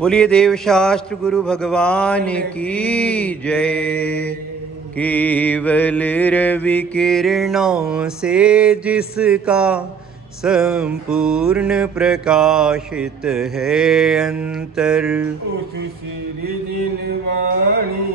बोलिए देव शास्त्र गुरु भगवान की जय। केवल रवि किरणों से जिसका संपूर्ण प्रकाशित है अंतर, उस श्री जिनवाणी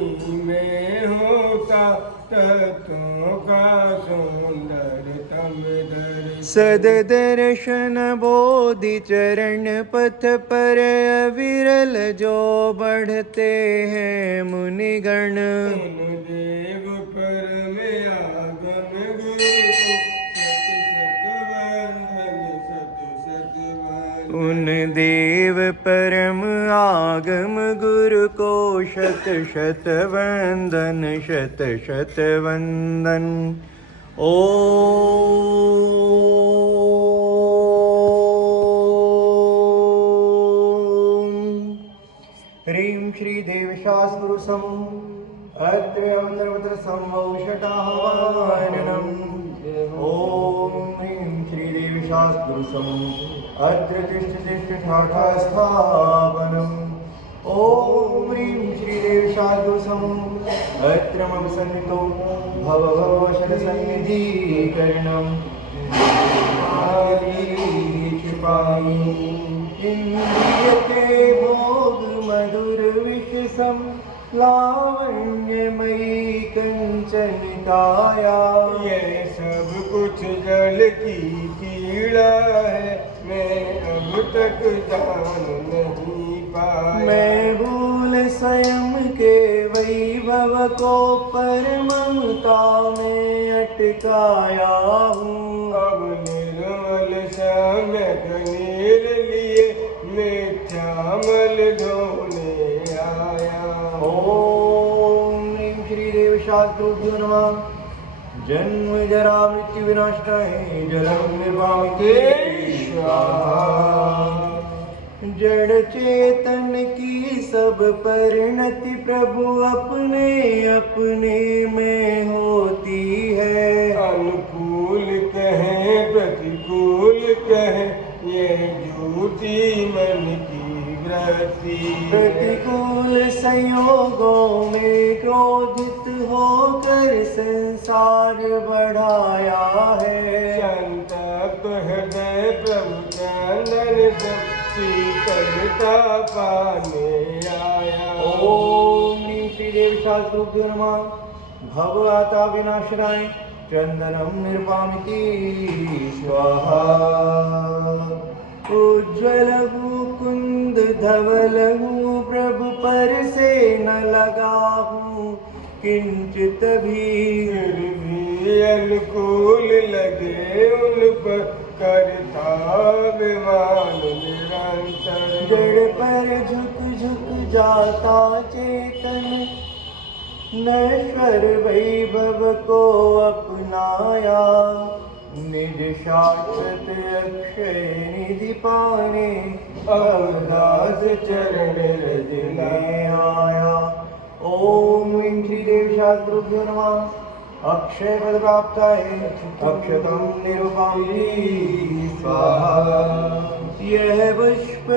में होता तत्वों का सुंदरतम दर्शन। सददर्शन बोधि चरण पथ पर अविरल जो बढ़ते हैं मुनिगण, उन देव पर में आगम गुरु को सत सत वंदन, सत सत वंदन। उन देव परम आगम गुरु को शत शत वंदन, शत शत वंदन। ह्रीं श्री देवशास्त्र गुरु सम अत्र्यवत्र संवौषटाहवाननम्। ओम ह्रीं श्री देवशास्त्र गुरु सम अत्र तिष्ठ तिष्ठ ठाठास्थापनम्। ओम ह्रीं श्री देवशास्त्र गुरु सम अत्र मम सन्निधो भव भवशत सन्निधिकरणम्। इंद्रियते भोग मधुर विषसम लावण्यमयी कंचन काया। ये सब कुछ जल की पीड़ा है, मैं अब तक जान नहीं पाया। मैं भूल स्वयं के वैभव को पर ममता में अटकाया हूँ। अब निर्मल सम्यक नीर लिए मिथ्यामल धोने आया। ओम ह्रीं श्री देवशास्त्रोभ्यो नमः। जन्म जरा मृत्यु विनाशाय जलम निर्वामिते स्वाहा। जड़ चेतन की सब परिणति प्रभु अपने अपने में होती है। अनुकूल कहे प्रतिकूल कहे, ये झूठी मन की वृत्ति। प्रतिकूल संयोगों में क्रोधित होकर संसार बढ़ाया है। संतप्त हृदय प्रभु चंदन शीतलता पाने आया। ओम ह्रीं श्री देवशास्त्रोभ्यो नमः। भवता विनाशनाय चंदनम निर्वामिति स्वाहा। उज्ज्वल हूँ कुंद धवल हूँ प्रभु पर से न लगा हूँ किंचित भी। फिर भी अनुकूल लगे उन पर करता विमान निरंतर। जड़ पर झुक झुक जाता चेतन, नश्वर वैभव को अपनाया। निज शाश्वत अक्षय निधि पाने अवदास चरण रज में आया। ओम ह्रीं श्री देवशास्त्रोभ्यो नमः। अक्षय पद प्राप्ताय अक्षतम निरुपामिति स्वाहा। यह पुष्प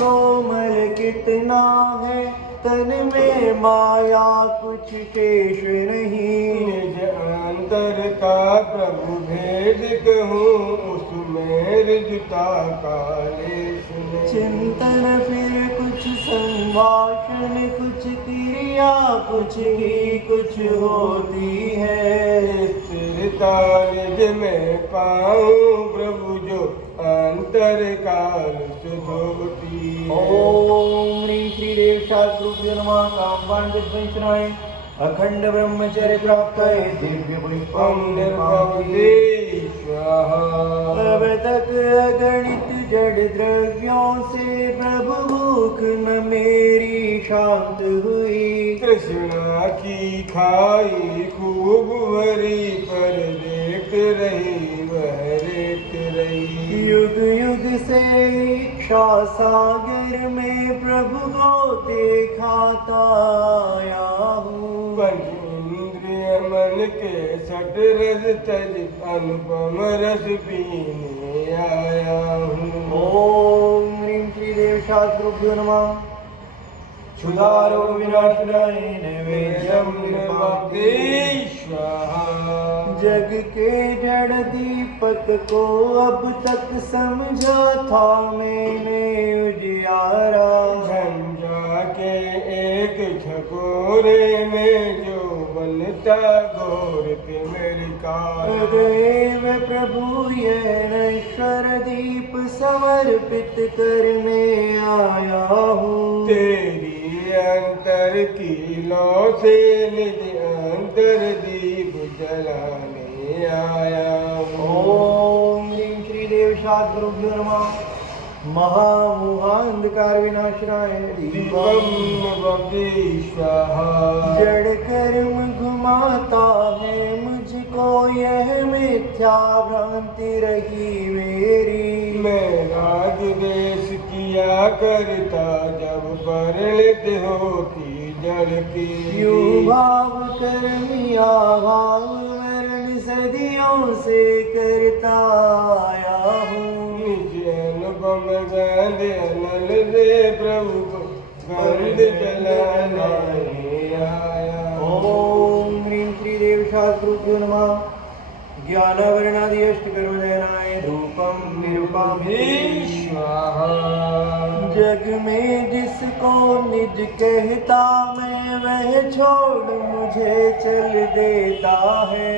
कोमल कितना है, तन में माया कुछ शेष नहीं। निज अंतर का प्रभु भेद कहूँ, उसमें रिजता का लेश नहीं। चिंतन फिर कुछ संभाषण कुछ क्रिया कुछ ही कुछ होती है। स्थिरता निज में पाऊँ प्रभु जो अंतर काल से धोती। ओम ह्रीं श्री देवशास्त्रोभ्यो नमः। कामवान विद्वंसनाय अखंड ब्रह्मचर्य प्राप्ताय दिव्य पुष्पम निर्वामिते स्वाहा। अब तक अगणित जड़ द्रव्यों से प्रभु भूख न मेरी शांत हुई। कृष्णा की खाई खूब भरी पर देख रही वह रेत रही। युग युग से इच्छा सागर में प्रभु को दिखाता आया हूँ। पंचेंद्रिय मन के सट रस तज अनुपम रस पीने आया हूँ। ओम ह्रीं श्री देवशास्त्रोभ्यो नमः। क्षुधारो विनाशनाय नैवेद्यं निर्माते स्वाहा। जग के जड़ दीपक को अब तक समझा था मैंने उजियारा। झंझा के एक झकोरे में जो बनता घोर पे मेरी कार। देव प्रभु यह नश्वर दीप समर्पित करने आया हूँ। तेरी अंतर की लौ से निज अंतर दीप जलाने आया हूँ। ओम ह्रीं श्री देव शास्त्रुभ्यो नमः। महामोहांधकार विनाशनाय दीपम भक्ति स्वाहा। जड़ कर्म घुमाता है मुझको यह मिथ्या भ्रांति रही मेरी। मैं राग देश किया करता जब परिणित होती जड़ की। यूं भाव कर्मिया भाव मरण सदियों से करता आया हूँ। निज अनुपम गंध अनल दे प्रभु को गंध जलाने आया। ओम ह्रीं श्री देव शास्त्रुभ्यो नमः। ज्ञानावरणादि अष्टकर्मदयनाय धूपं निरूपामि स्वाहा। जग में जिसको निज कहता मैं वह छोड़ मुझे चल देता है।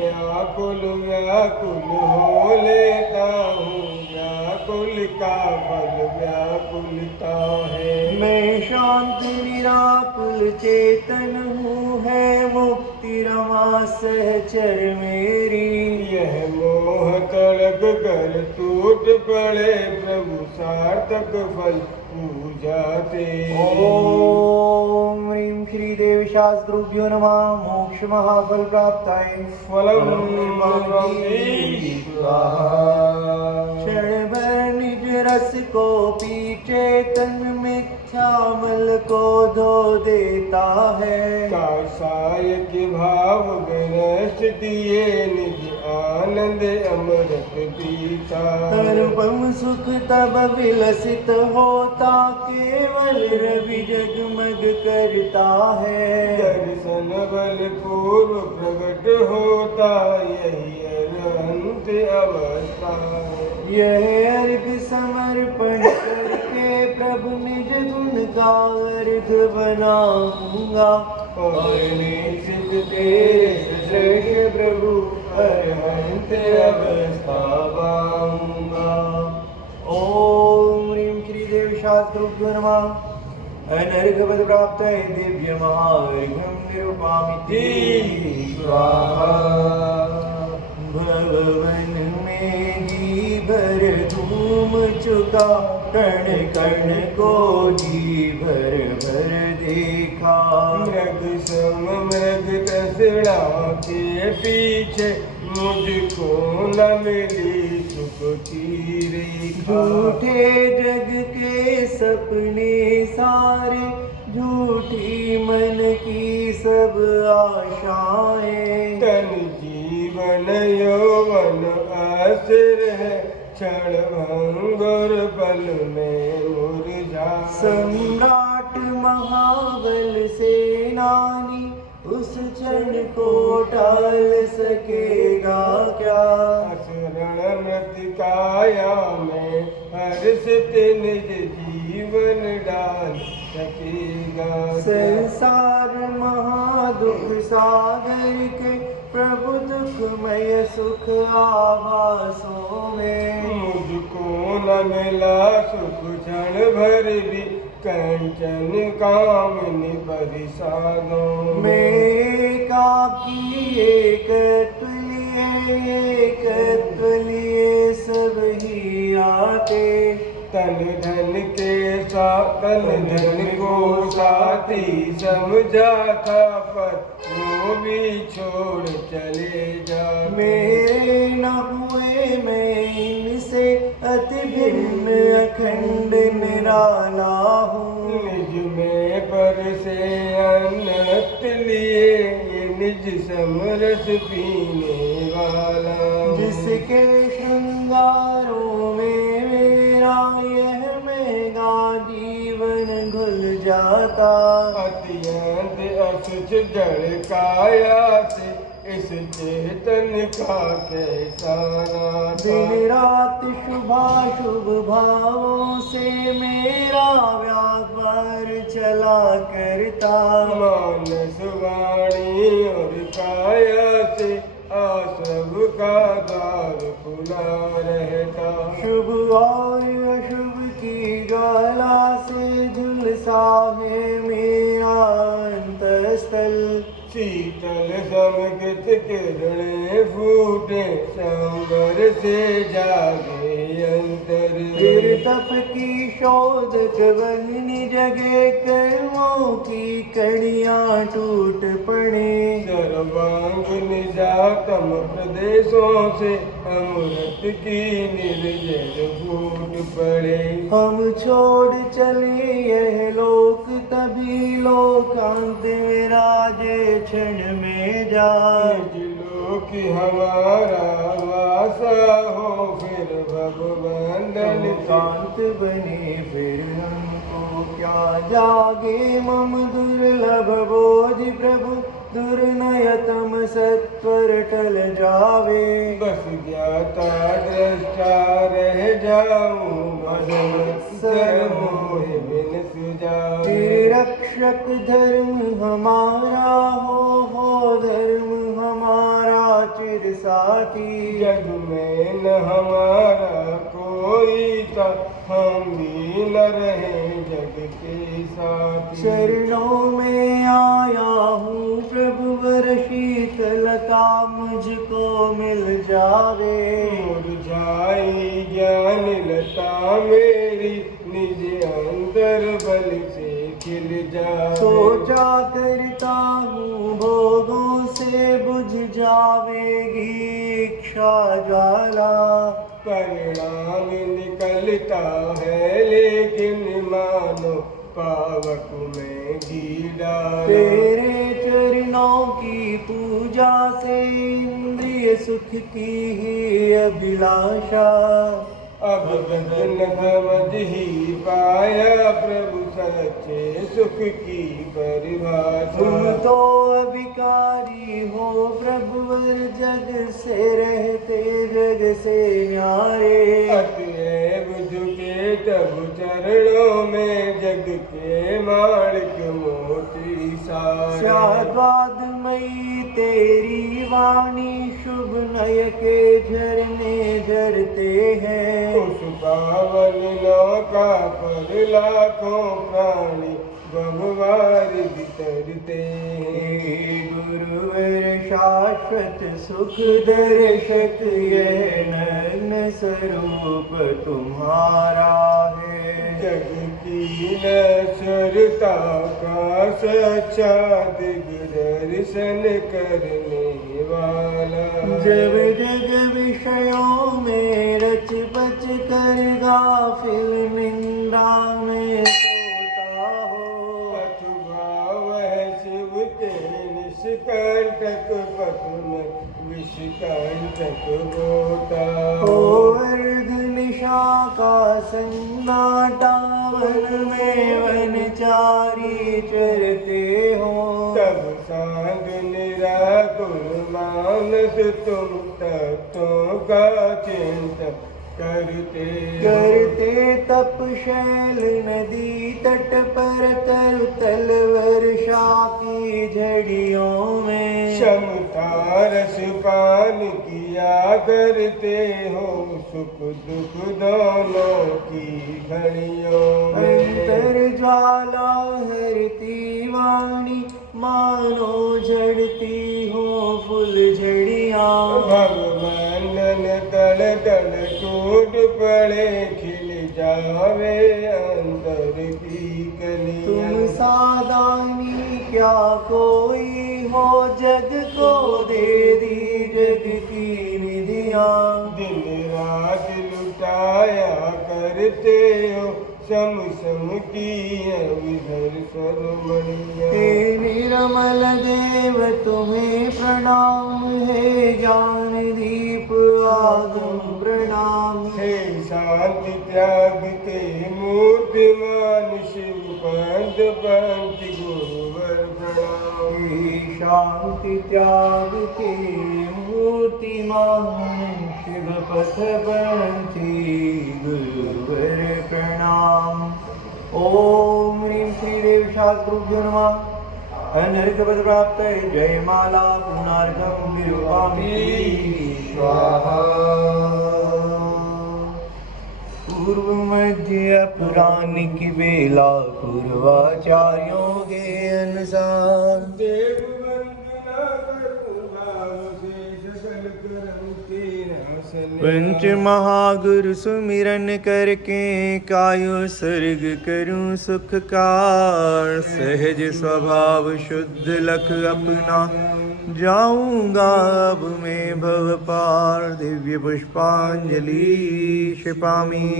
व्याकुल व्याकुल हो लेता हूँ व्याकुल का फल व्याकुलता है। मैं शांत निराकुल चेतन हूँ है मुक्ति रमा सहचर मेरी। यह मोह तड़क कर टूट पड़े प्रभु सार्थक फल पूजा तेरी। ओम ह्रीं श्री देव शास्त्रुभ्यो नमः। मोक्ष महाफल प्राप्ताय फलम निर्मामि स्वाहा। क्षण भर निज रस को पी चेतन मिथ्यामल को धो देता है। कासाय के भाव विनष्ट दिए निज आनंद अमृत पीता। अनुपम सुख तब विलसित होता केवल रवि जगमग करता है। दर्शन बल पूर्व प्रकट होता यही अनंत अवस्था है। यह अर्घ समर्पण करके प्रभु निज गुण का अर्घ बनाऊंगा। और निश्चित तेरे श्रेष्ठ प्रभु अरहंत अवस्था पाऊंगा। ओम ह्रीं श्री देव शास्त्रुभ्यो नमः। अनर्घपद प्राप्त है दिव्य महार्घं निरूपामि स्वाहा। भवन में जी भर घूम चुका कण कण को जी भर भर देखा। मृग सम मृग तसड़ा के पीछे मुझको न मिली सुख की रेखा। झूठे जग के सपने सारे झूठी मन की सब आशाएं। तन जीवन यौवन आसर है क्षण भंगुर पल में मुरझा। सम्राट महाबल सेनानी उस क्षण को टाल सकेगा क्या। असरण मृत काया में हर्षित निज जीवन डाल सकेगा। संसार महादुख सागर के प्रभु दुखमय सुख आभासों में। मुझको न मिला सुख क्षण भर भी कंचन कामनि परिसादों मैं काकी एकत्व लिए सब ही आते। तन धन के साथ तन धन को साथी समझा था पर वो भी छोड़ चले जा। मेरे न हुए मैं इनसे अति भिन्न अखंड निराला हूँ। निज में पर से अन्नत लिए निज समरस पीने वाला। जिसके श्रृंगारों में मेरा यह महंगा जीवन घुल जाता। अत्यंत असुच जड़ काया से इस चेतन का कैसा नाता। दिन रात शुभाशुभ भावों से मेरा व्यापार चला करता। मानस वाणी और काया से आसव का द्वार खुला रहता। शुभ और अशुभ की ज्वाला से झुलसा है मेरा अंतस्थल। शीतल समकृत किरणें फूटे संबर से जागे अंतर। फिर तप की शोधक वहनी जगे कर्मों की कड़ियां टूट पड़े। सर्वांग निजातम प्रदेशों से अमृत की निर्जर फूट पड़े। हम छोड़ चले यह लोक तभी लोकांत में राजे क्षण में जाए। लोक हमारा वासा हो फिर भगवंदन शांत बने फिर हमको क्या जागे। मम दुर्लभ बोझ प्रभु दुर्नयतम सत्वर टल जावे। बस ज्ञाता दृष्टा रह जाऊं मदमत्सर मोह बिन सुजाए। रक्षक धर्म हमारा हो धर्म हमारा चिर साथी। जग में न हमारा कोई था हम भी न रहे जग के साथ। चरणों में आया हूँ प्रभु वर शीतलता मुझको मिल जावे। मुरझाई ज्ञान लता मेरी निज अंतर बल से खिल जाए। सोचा करता हूँ भोगों से बुझ जावेगी इच्छा ज्वाला। परिणाम निकलता है लेकिन मानो पावक में घी डाला। तेरे चरणों की पूजा से इंद्रिय सुख की ही अभिलाषा। अब गगन समझ ही पाया प्रभु सच्चे सुख की परिभाषा। तुम तो अभिकारी हो प्रभुवर जग से रहते जग से न्यारे। अतएव झुके तब चरणों में जग के माणिक मोती सारे। शाद्वादमयी तेरी वाणी शुभ नय के झरने झरते हैं। उस पावन नौका पर लाखों प्राणी बहुवार बितरते हैं। गुरुवर शाश्वत सुख दर्शक यह नग्न स्वरूप तुम्हारा है। जग की नश्वरता का सच्चा दिग्दर्शन करने वाला। जब जग विषयों में रच बच कर गाफिल निंदा में सोता हो। अथवा वह शिव के निष्कंटक पथ में विषकंटक होता हो अर्ध निशा का सन्नाटा वन में वनचारी चरते हो। तब सांध निराकुल मानस तुम तत्वों का चिंतन करते तप शैल नदी तट पर तरु तल वर्षा की झड़ियों में। क्षमता रस पान किया करते हो सुख दुख दोनों की घड़ियों में। अंतर ज्वाला हरती वाणी मानो झड़ती हो फूल झड़ियाँ। भगवान तल तल टूट पड़े खिल जावे अंतर की कलियाँ। तुम सादानी क्या कोई हो जग को दे दी जग की निधियाँ। दिन रात लुटाया करते हो सम सम की विधर सरमणिया। हे निर्मल देव तुम्हें प्रणाम है ज्ञान दीप आगम प्रणाम। हे शांति त्याग के मूर्तिमान शिव पंथ पंथ गुरुवर प्रणाम। हे शांति त्याग के मूर्तिमान शिव पथ पंथी गुरुवर प्रणाम। ओम ह्रीं श्री देव शास्त्रुभ्यो नमः। अनर्घपद प्राप्त जय माला पुनार्घम विरूपामि स्वाहा। पूर्व मध्य अपराह्न की बेला पूर्वाचार्यों के अनुसार देव वंदना करुणा शेष सकल करम तेरा सन। पंच महागुरु सुमिरन करके कायो सर्ग करूं सुखकार। सहज स्वभाव शुद्ध लख अपना जाऊंगा अब मैं भव पार। दिव्य पुष्पांजलि क्षिपामि।